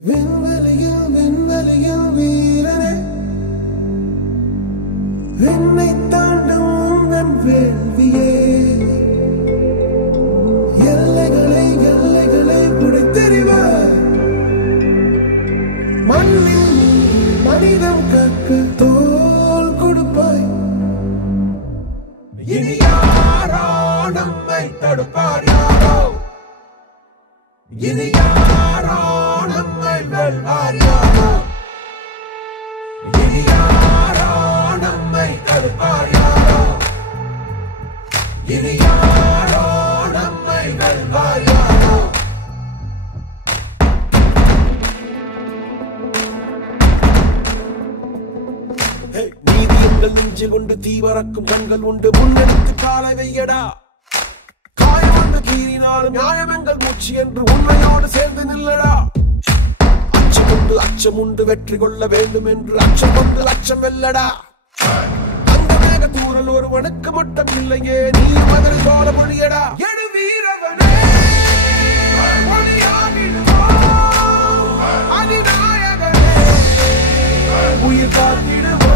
விண்வெளியில் வீரனே, என்னை தாண்டும் உந்தன் வேள்வியே, எல்லைகளை புடைத்தெறிவாய், மண்ணில் மனிதம் காக்க தோள் கொடுப்பாய். இனி யாரோ நம்மை தடுப்பார், யாரோ இனி யாரோ நம்மை வெல்வார், யாரோ இனி யாரோ நம்மை தடுப்பார், யாரோ இனி யாரோ நம்மை வெல்வார், யாரோ. நீதி எங்கள் நெஞ்சில் கொண்டு தீவரக்கும் கண்கள் உண்டு, முன்னெடுத்து காலை வையடா. காயம் வந்து கீறினாலும் நியாயம் எங்கள் மூச்சு என்று உண்மையோடு சேர்ந்து நில்லடா. அச்சம் உண்டு வெற்றி கொள்ள வேண்டும் என்று அச்சம் கொண்டு லட்சம் வெல்லடா. அந்த மேக தூரல் ஒருவனுக்கு மட்டும் இல்லையே, நீ மதல் போல மொழியடா. எடு வீரவனே, அதிநாயகனே, உயிர் காத்திடுவோம்.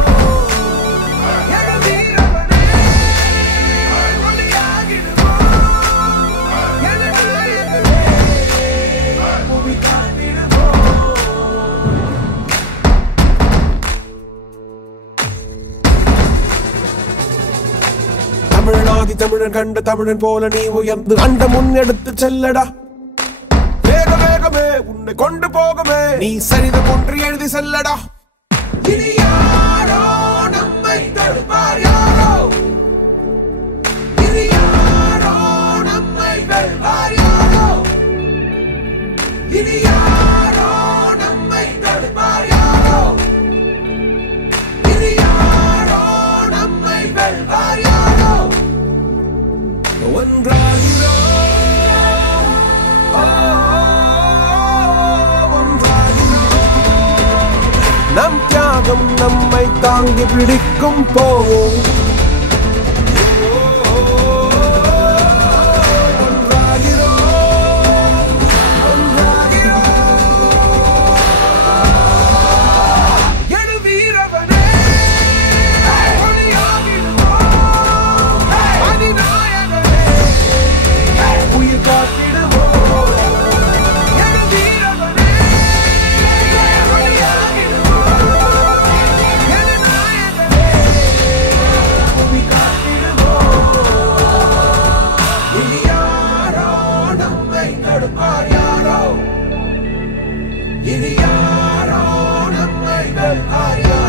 தமிழனாதி தமிழன் கண்ட தமிழன் போல நீ உயர்ந்து அண்ட முன்னெடுத்து செல்லடா. வேகமே உன்னை கொண்டு போகவே நீ சரிதம் ஒன்று எழுதி செல்லடா. இனி யாரோ நம்மை தடுப்பார், யாரோ இனி யாரோ நம்மை வெல்வார், யாரோ இனி யாரோ நம்மை தடுப்பார், யாரோ இனி யாரோ நம்மை வெல்வார், யாரோ. ஒன்றாகிறோம், ஒன்றாகிறோம், நம் தியாகம் நம்மை தாங்கி பிடிக்கும் போவோம். இனி யாரோ நம்மை வெல்வார்.